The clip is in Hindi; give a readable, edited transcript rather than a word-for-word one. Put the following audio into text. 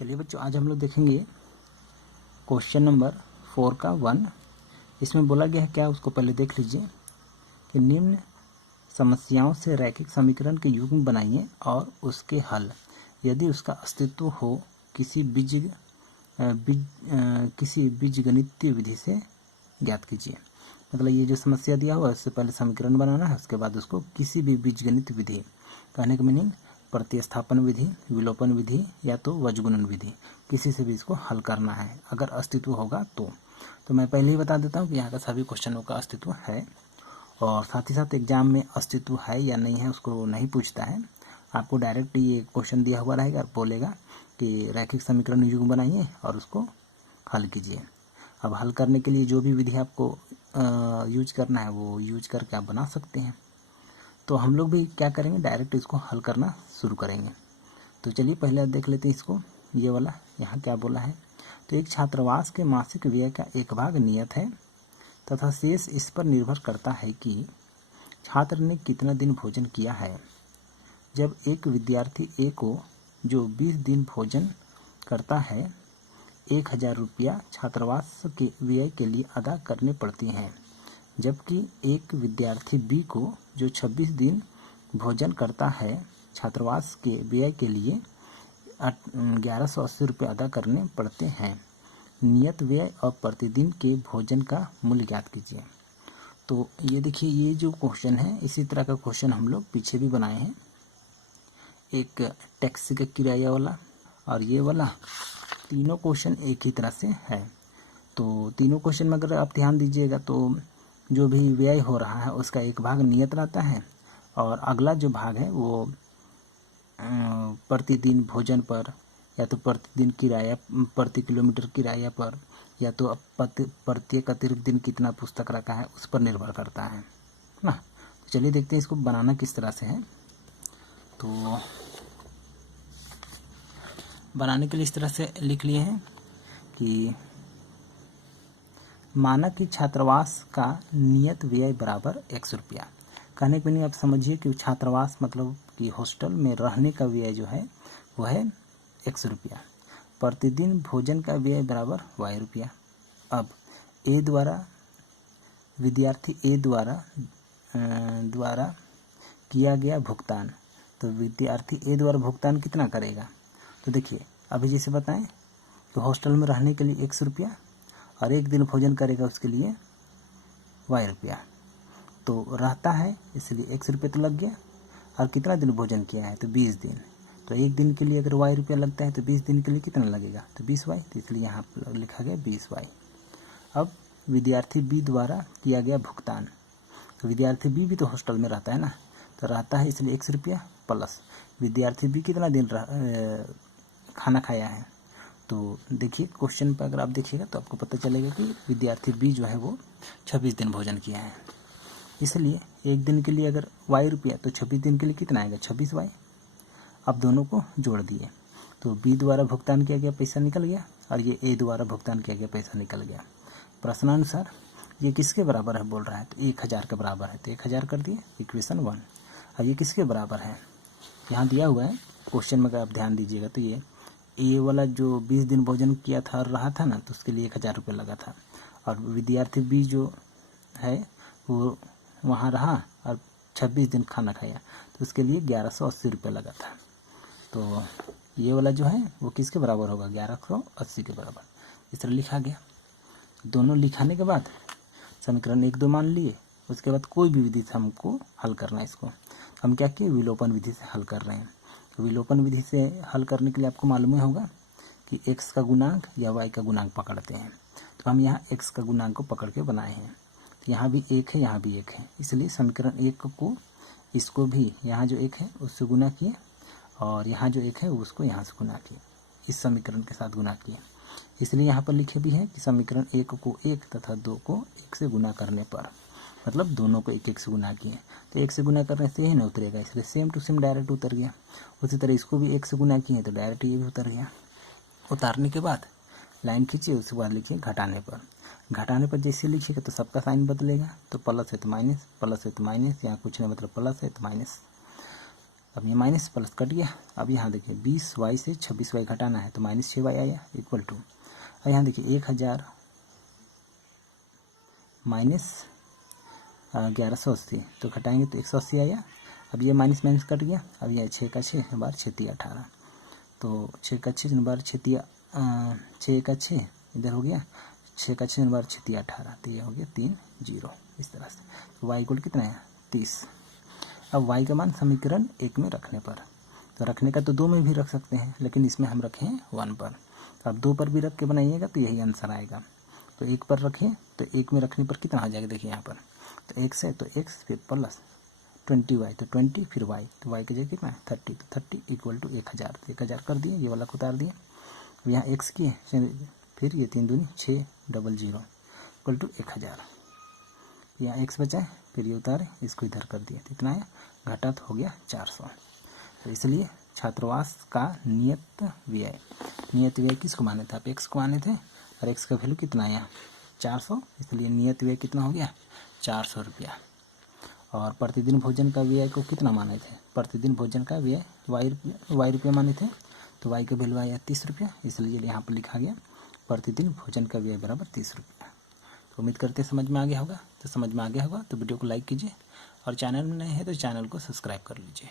चलिए बच्चों, आज हम लोग देखेंगे क्वेश्चन नंबर 4 का 1। इसमें बोला गया है क्या, उसको पहले देख लीजिए कि निम्न समस्याओं से रैखिक समीकरण के युग्म बनाइए और उसके हल यदि उसका अस्तित्व हो किसी बीजगणितीय विधि से ज्ञात कीजिए। मतलब ये जो समस्या दिया हुआ है उससे पहले समीकरण बनाना है, उसके बाद उसको किसी भी बीजगणित विधि, कहने का मीनिंग प्रतिस्थापन विधि, विलोपन विधि या तो वज्रगुणन विधि, किसी से भी इसको हल करना है अगर अस्तित्व होगा तो मैं पहले ही बता देता हूँ कि यहाँ का सभी क्वेश्चनों का अस्तित्व है और साथ ही साथ एग्जाम में अस्तित्व है या नहीं है उसको नहीं पूछता है। आपको डायरेक्ट ये क्वेश्चन दिया हुआ रहेगा और बोलेगा कि रैखिक समीकरण युग्म बनाइए और उसको हल कीजिए। अब हल करने के लिए जो भी विधि आपको यूज करना है वो यूज करके आप बना सकते हैं। तो हम लोग भी क्या करेंगे, डायरेक्ट इसको हल करना शुरू करेंगे। तो चलिए पहले देख लेते हैं इसको। ये वाला यहाँ क्या बोला है, तो एक छात्रावास के मासिक व्यय का एक भाग नियत है तथा शेष इस पर निर्भर करता है कि छात्र ने कितना दिन भोजन किया है। जब एक विद्यार्थी ए को जो 20 दिन भोजन करता है 1000 रुपया छात्रावास के व्यय के लिए अदा करने पड़ती हैं, जबकि एक विद्यार्थी बी को जो 26 दिन भोजन करता है छात्रावास के व्यय के लिए 1180 रुपये अदा करने पड़ते हैं। नियत व्यय और प्रतिदिन के भोजन का मूल्य ज्ञात कीजिए। तो ये देखिए, ये जो क्वेश्चन है इसी तरह का क्वेश्चन हम लोग पीछे भी बनाए हैं, एक टैक्सी का किराया वाला और ये वाला। तीनों क्वेश्चन एक ही तरह से है। तो तीनों क्वेश्चन में अगर आप ध्यान दीजिएगा तो जो भी व्यय हो रहा है उसका एक भाग नियत रहता है और अगला जो भाग है वो प्रतिदिन भोजन पर या तो प्रतिदिन किराया, प्रति किलोमीटर किराया पर या तो प्रत्येक अतिरिक्त दिन कितना पुस्तक रखा है उस पर निर्भर करता है ना। तो चलिए देखते हैं इसको बनाना किस तरह से है। तो बनाने के लिए इस तरह से लिख लिए हैं कि माना कि छात्रावास का नियत व्यय बराबर 100 रुपया। कहने के नहीं, आप समझिए कि छात्रावास मतलब कि हॉस्टल में रहने का व्यय जो है वो है 100 रुपया। प्रतिदिन भोजन का व्यय बराबर y रुपया। अब ए द्वारा विद्यार्थी ए द्वारा किया गया भुगतान, तो विद्यार्थी ए द्वारा भुगतान कितना करेगा। तो देखिए अभी जैसे बताएं तो हॉस्टल में रहने के लिए 100 रुपया और एक दिन भोजन करेगा उसके लिए y रुपया। तो रहता है इसलिए 100 रुपये तो लग गया और कितना दिन भोजन किया है तो 20 दिन। तो एक दिन के लिए अगर y रुपया लगता है तो 20 दिन के लिए कितना लगेगा तो 20y, तो इसलिए यहाँ पर लिखा गया 20y। अब विद्यार्थी बी द्वारा किया गया भुगतान, तो विद्यार्थी बी भी तो हॉस्टल में रहता है ना, तो रहता है इसलिए 100 रुपया प्लस विद्यार्थी बी कितना दिन खाना खाया है। तो देखिए क्वेश्चन पर अगर आप देखिएगा तो आपको पता चलेगा कि विद्यार्थी बी जो है वो 26 दिन भोजन किया है, इसलिए एक दिन के लिए अगर y रुपया तो 26 दिन के लिए कितना आएगा 26y। अब दोनों को जोड़ दिए तो बी द्वारा भुगतान किया गया पैसा निकल गया और ये ए द्वारा भुगतान किया गया पैसा निकल गया। प्रश्नानुसार ये किसके बराबर है बोल रहा है, तो 1000 के बराबर है, तो 1000 कर दिए इक्वेशन 1। अब ये किसके बराबर है, यहाँ दिया हुआ है क्वेश्चन में, अगर आप ध्यान दीजिएगा तो ये ए वाला जो 20 दिन भोजन किया था और रहा था ना, तो उसके लिए 1000 रुपये लगा था और विद्यार्थी बी जो है वो वहाँ रहा और 26 दिन खाना खाया तो उसके लिए 1180 रुपये लगा था। तो ये वाला जो है वो किसके बराबर होगा 1180 के बराबर, इस तरह लिखा गया। दोनों लिखाने के बाद समीकरण 1 2 मान लिए, उसके बाद कोई भी विधि से हमको हल करना है इसको। हम क्या किए, विलोपन विधि से हल कर रहे हैं। तो विलोपन विधि से हल करने के लिए आपको मालूम ही होगा कि x का गुणांक या y का गुणांक पकड़ते हैं। तो हम यहाँ x का गुणांक को पकड़ के बनाए हैं, तो यहाँ भी 1 है यहाँ भी 1 है, इसलिए समीकरण 1 को इसको भी यहाँ जो 1 है उससे गुना किए और यहाँ जो 1 है उसको यहाँ से गुना किए, इस समीकरण के साथ गुना किए। इसलिए यहाँ पर लिखे भी है कि समीकरण 1 को 1 तथा 2 को 1 से गुना करने पर, मतलब दोनों को 1 से गुना किए तो 1 से गुना करने से यही ना उतरेगा, इसलिए सेम टू सेम डायरेक्ट उतर गया। उसी तरह इसको भी 1 से गुना किए तो डायरेक्ट ये भी उतर गया। उतारने के बाद लाइन खींचिए, उसके बाद लिखिए घटाने पर। घटाने पर जैसे लिखिएगा तो सबका साइन बदलेगा, तो प्लस है तो माइनस, प्लस है तो माइनस, यहाँ कुछ नहीं मतलब प्लस है तो माइनस। अब ये माइनस प्लस कट गया। अब यहाँ देखिए 20y से 26y घटाना है तो -6y आया इक्वल टू, और यहाँ देखिए 1000 माइनस 1180 तो घटाएंगे तो 180 आया। अब ये माइनस माइनस कट गया। अब यह 6 का 6 बार 6 तिया 18, तो 6 का 6 बार 6 तिया 6 का 6 इधर हो गया, 6 का 6 बार 6 तिया 18, तो ये हो गया 3 0 इस तरह से। तो y इक्वल कितना है 30। अब y का मान समीकरण 1 में रखने पर, तो रखने का तो 2 में भी रख सकते हैं, लेकिन इसमें हम रखे हैं 1 पर। तो अब 2 पर भी रख के बनाइएगा तो यही आंसर आएगा। तो 1 पर रखिए तो 1 में रखने पर कितना हो जाएगा देखिए यहाँ पर, तो x है तो x फिर प्लस 20y तो 20 फिर y, तो y की जगह कितना है 30, तो 30 इक्वल टू 1000, तो 1000 कर दिए, ये वाला को उतार दिए। यहाँ x की है, फिर ये 3 दूनी 6 00 इक्वल टू 1000, यहाँ x बचा है, फिर ये उतारे इसको इधर कर दिए, तो इतना है घटा तो हो गया 400। तो इसलिए छात्रावास का नियत व्यय किसको माने थे आप, x को माने थे, और x का वैल्यू कितना आया 400, इसलिए नियत व्यय कितना हो गया 400 रुपया। और प्रतिदिन भोजन का व्यय को कितना माने थे, प्रतिदिन भोजन का व्यय y रुपये माने थे, तो y का वैल्यू आया 30 रुपया, इसलिए यहाँ पर लिखा गया प्रतिदिन भोजन का व्यय बराबर 30 रुपया। तो उम्मीद करते समझ में आ गया होगा, तो समझ में आ गया होगा तो वीडियो को लाइक कीजिए, और चैनल में नए हैं तो चैनल को सब्सक्राइब कर लीजिए।